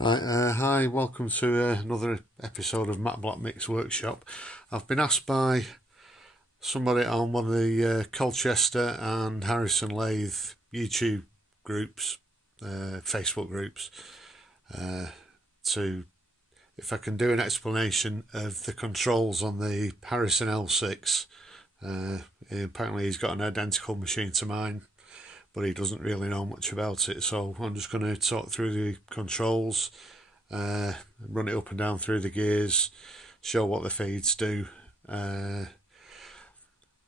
Right, hi, welcome to another episode of Matt Black Mix Workshop. I've been asked by somebody on one of the Colchester and Harrison Lathe YouTube groups, Facebook groups, to if I can do an explanation of the controls on the Harrison L6. Apparently he's got an identical machine to mine, but he doesn't really know much about it, so I'm just going to talk through the controls, run it up and down through the gears, show what the feeds do.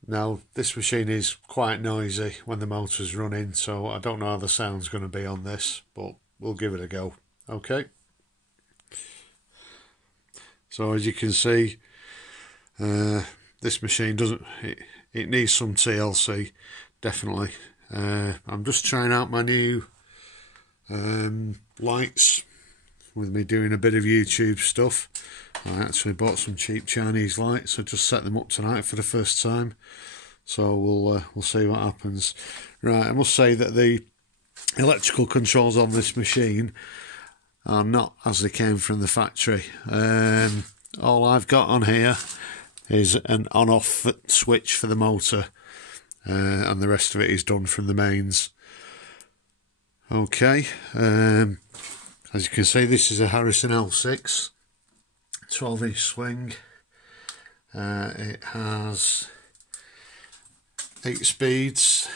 Now this machine is quite noisy when the motor's running, so I don't know how the sound's going to be on this, but we'll give it a go. Okay, so as you can see, this machine it needs some TLC, definitely. I'm just trying out my new lights with me doing a bit of YouTube stuff. I actually bought some cheap Chinese lights. I just set them up tonight for the first time, so we'll see what happens. Right, I must say that the electrical controls on this machine are not as they came from the factory. All I've got on here is an on-off switch for the motor. And the rest of it is done from the mains. Okay, as you can see, this is a Harrison L6 12-inch swing. It has 8 speeds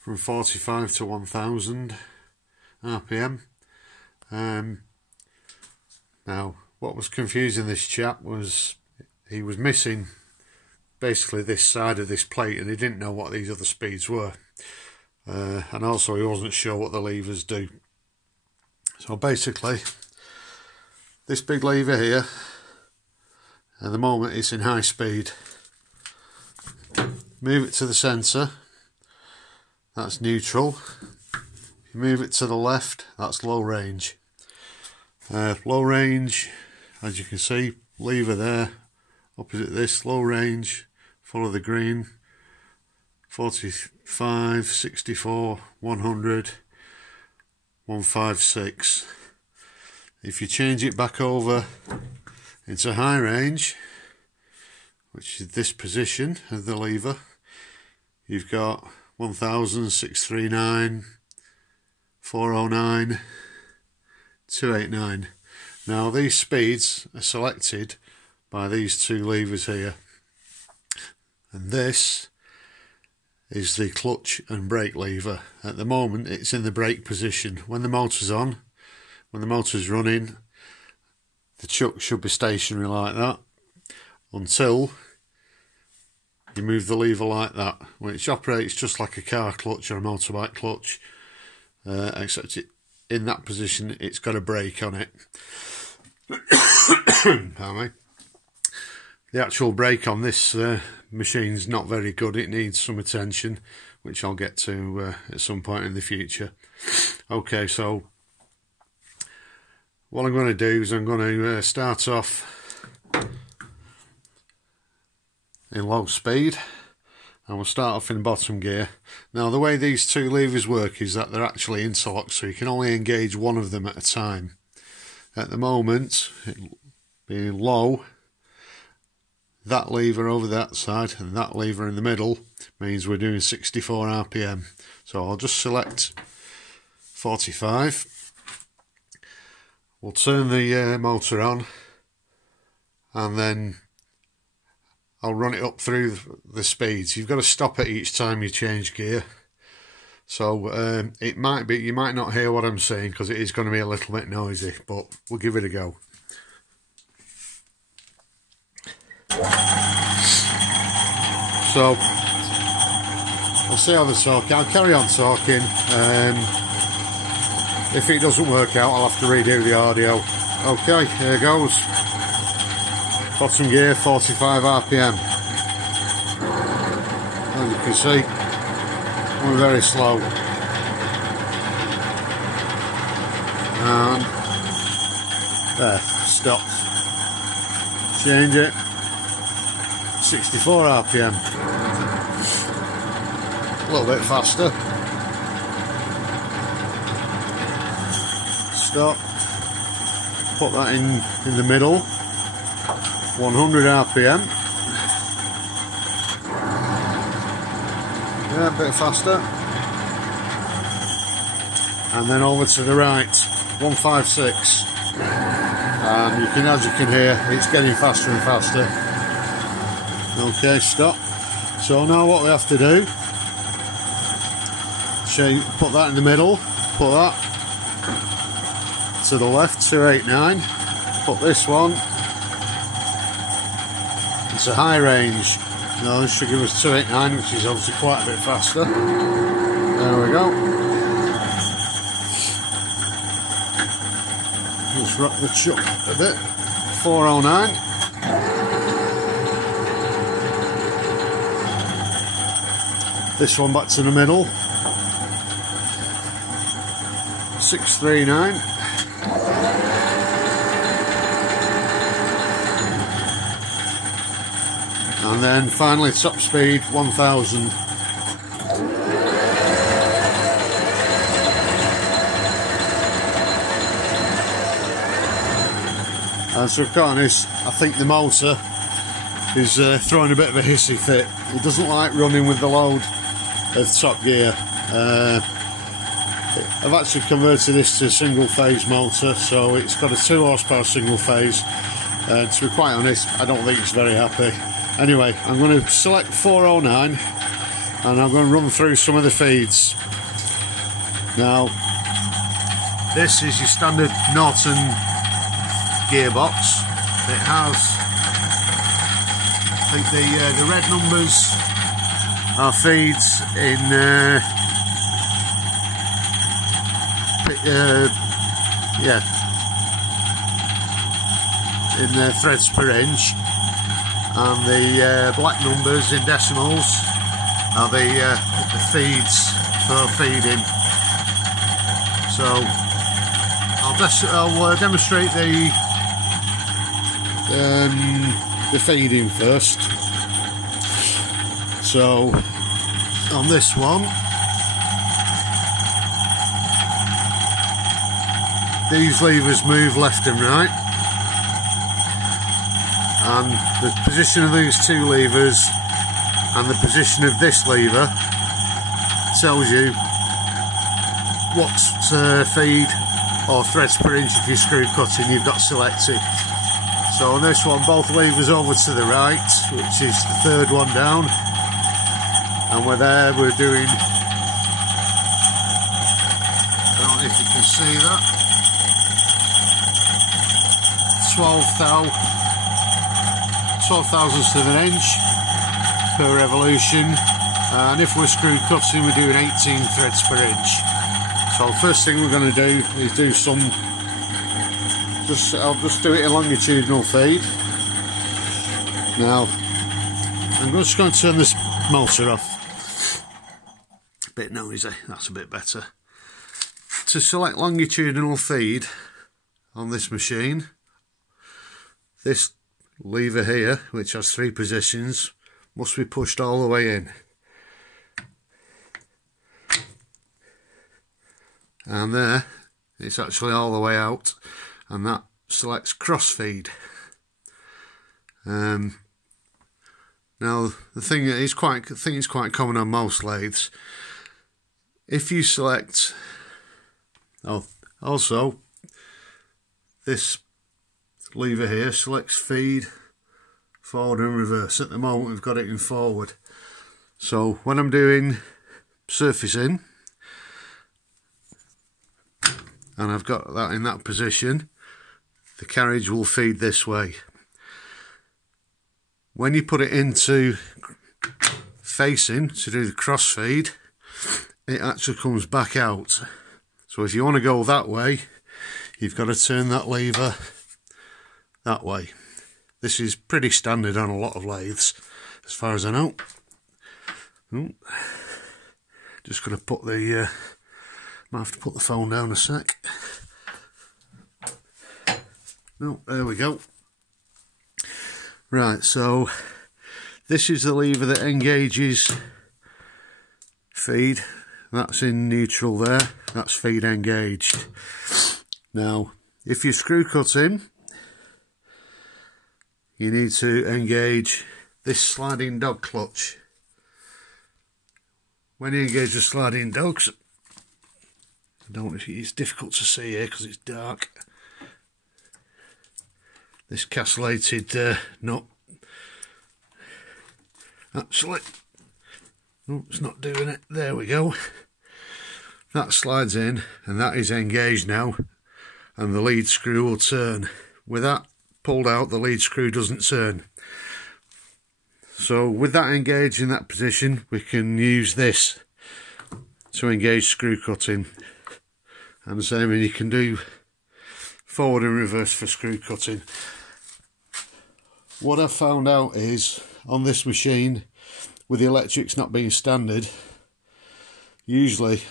from 45 to 1000 RPM. Now, what was confusing this chap was he was missing basically this side of this plate, and he didn't know what these other speeds were, and also he wasn't sure what the levers do. So basically this big lever here, at the moment it's in high speed. Move it to the centre, that's neutral. You move it to the left, that's low range. Low range, as you can see, lever there opposite this, low range, follow the green, 45, 64, 100, 156. If you change it back over into high range, which is this position of the lever, you've got 1000, 639, 409, 289. Now these speeds are selected by these two levers here, and this is the clutch and brake lever. At the moment it's in the brake position. When the motor's on, when the motor's running, the chuck should be stationary like that until you move the lever like that, which operates just like a car clutch or a motorbike clutch, except in that position it's got a brake on it. Pardon me. The actual brake on this machine's not very good. It needs some attention, which I'll get to at some point in the future. Okay, so what I'm going to do is I'm going to start off in low speed, and we'll start off in bottom gear. Now the way these two levers work is that they're actually interlocked, so you can only engage one of them at a time. At the moment, being low, that lever over that side and that lever in the middle means we're doing 64 RPM. So I'll just select 45. We'll turn the motor on, and then I'll run it up through the speeds. You've got to stop it each time you change gear. So it might be, you might not hear what I'm saying because it is going to be a little bit noisy, but we'll give it a go. So I'll see how the talk. I'll carry on talking. If it doesn't work out, I'll have to redo the audio. Okay, here goes. Bottom gear, 45 RPM. As you can see, we're very slow. And there, stopped. Change it. 64 RPM. A little bit faster. Stop. put that in the middle, 100 RPM. Yeah, a bit faster. And then over to the right, 156. And you can, as you can hear, it's getting faster and faster. Okay, stop. So now what we have to do, put that in the middle, put that to the left, 289, put this one into high range. Now this should give us 289, which is obviously quite a bit faster. There we go. Just rock the chuck a bit, 409. This one back to the middle, 639. And then finally top speed 1000. And to be honest, I think the motor is throwing a bit of a hissy fit. It doesn't like running with the load of top gear. I've actually converted this to a single phase motor, so it's got a 2 horsepower single phase. To be quite honest, I don't think it's very happy. Anyway, I'm going to select 409 and I'm going to run through some of the feeds. Now, this is your standard Norton gearbox. It has, I think the red numbers are feeds in threads per inch, and the black numbers in decimals are the feeds for feeding. So I'll demonstrate the feeding first. So on this one, these levers move left and right, and the position of these two levers and the position of this lever tells you what feed or threads per inch if you're screw cutting you've got selected. So on this one, both levers over to the right, which is the third one down, and we're doing, I don't know if you can see that, 12 thousandths of an inch per revolution, and if we're screw cutting we're doing 18 threads per inch. So first thing we're going to do is do some, I'll just do it in longitudinal feed. Now I'm just going to turn this motor off. A bit noisy, that's a bit better. To select longitudinal feed on this machine, this lever here, which has 3 positions, must be pushed all the way in. And there, it's actually all the way out, and that selects cross feed. Now the thing is quite common on most lathes. If you select, also this lever here selects feed forward and reverse. At the moment we've got it in forward. So when I'm doing surfacing and I've got that in that position, the carriage will feed this way. When you put it into facing to do the cross feed, it actually comes back out. So if you want to go that way, you've got to turn that lever that way. This is pretty standard on a lot of lathes, as far as I know. Just going to put the, might have to put the phone down a sec. No, there we go. Right, so this is the lever that engages feed. That's in neutral there, that's feed engaged. Now, If you're screw cutting, you need to engage this sliding dog clutch. When you engage the sliding dogs, it's difficult to see here because it's dark. This castellated nut, actually, no, it's not doing it. There we go. That slides in, and that is engaged now, and the lead screw will turn. With that pulled out, the lead screw doesn't turn. So with that engaged in that position, we can use this to engage screw cutting. And the same you can do forward and reverse for screw cutting. What I've found out is, on this machine, with the electrics not being standard, usually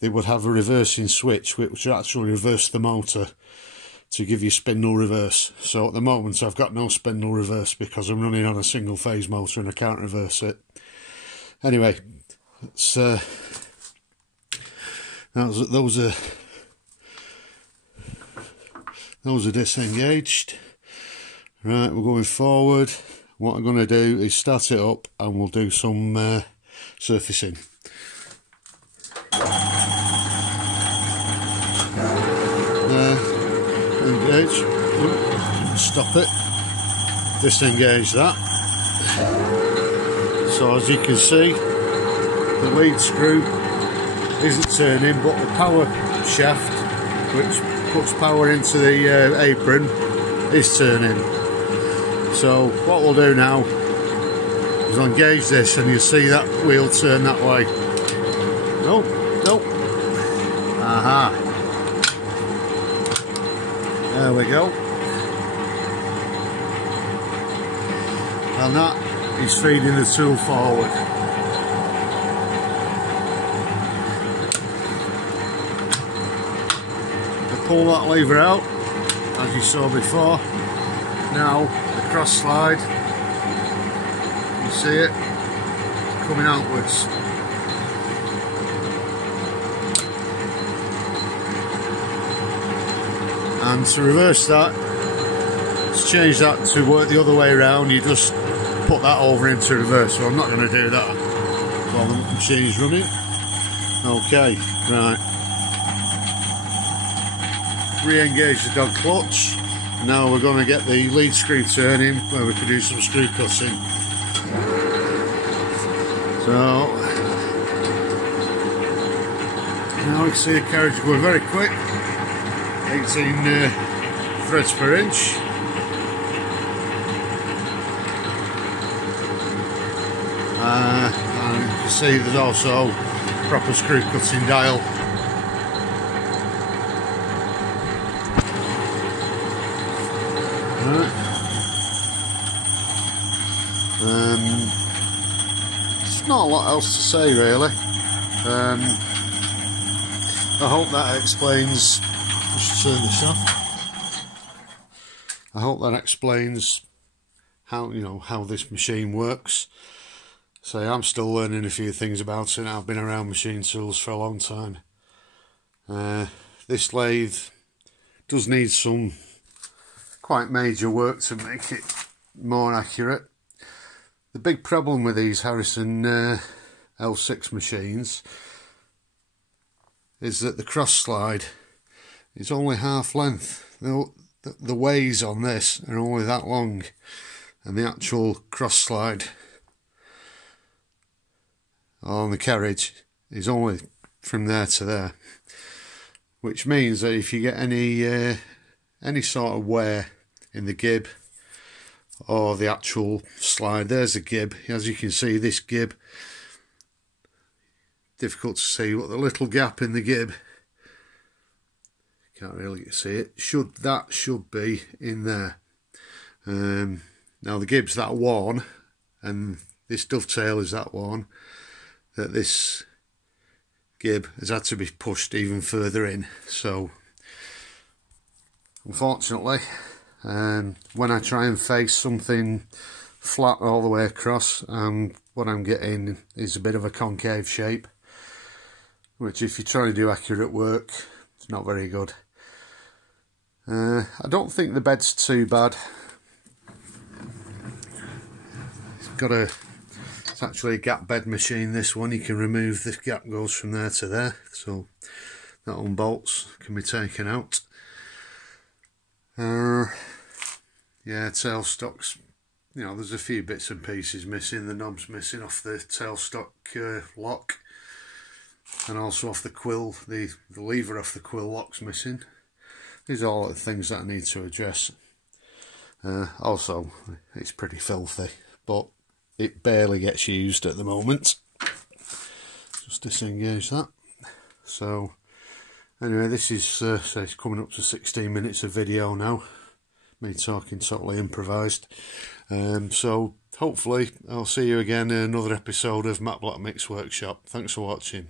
they would have a reversing switch which would actually reverse the motor to give you spindle reverse. So at the moment I've got no spindle reverse because I'm running on a single phase motor and I can't reverse it. Anyway, it's, those are disengaged. Right, we're going forward. What I'm going to do is start it up and we'll do some surfacing. Engage, stop it, disengage that. So as you can see, the lead screw isn't turning, but the power shaft, which puts power into the apron, is turning. So what we'll do now is engage this, and you'll see that wheel turn that way. Nope, nope. Aha. There we go. And that is feeding the tool forward. I pull that lever out, as you saw before. Now the cross slide, you see it coming outwards. And to reverse that, to change that to work the other way around, you just put that over into reverse. So I'm not going to do that while the machine is running. Okay, right. Re-engage the dog clutch. Now we're going to get the lead screw turning where we can do some screw cutting. So now we can see the carriage going very quick. 18 threads per inch. And you can see there's also proper screw cutting dial. Right. There's not a lot else to say really. I hope that explains. Just turn this off. I hope that explains how this machine works. So I'm still learning a few things about it. I've been around machine tools for a long time. This lathe does need some quite major work to make it more accurate. The big problem with these Harrison L6 machines is that the cross slide is only half length. The ways on this are only that long, and the actual cross slide on the carriage is only from there to there, which means that if you get any sort of wear in the gib or the actual slide, there's a gib. As you can see, this gib, difficult to see, but the little gap in the gib, can't really see it, that should be in there. Now the gib's that worn, and this dovetail is that worn, that this gib has had to be pushed even further in. So unfortunately, when I try and face something flat all the way across, what I'm getting is a bit of a concave shape, which if you're trying to do accurate work, it's not very good. I don't think the bed's too bad. It's actually a gap bed machine, this one. You can remove, this gap goes from there to there, so that unbolts, can be taken out. Yeah, tailstocks, you know, there's a few bits and pieces missing. The knob's missing off the tailstock lock, and also off the quill, the lever off the quill lock's missing. These are all the things that I need to address. Also, it's pretty filthy, but it barely gets used at the moment. Just disengage that. So anyway, this is so it's coming up to 16 minutes of video now, me talking totally improvised. So hopefully I'll see you again in another episode of Matt Black Mix Workshop. Thanks for watching.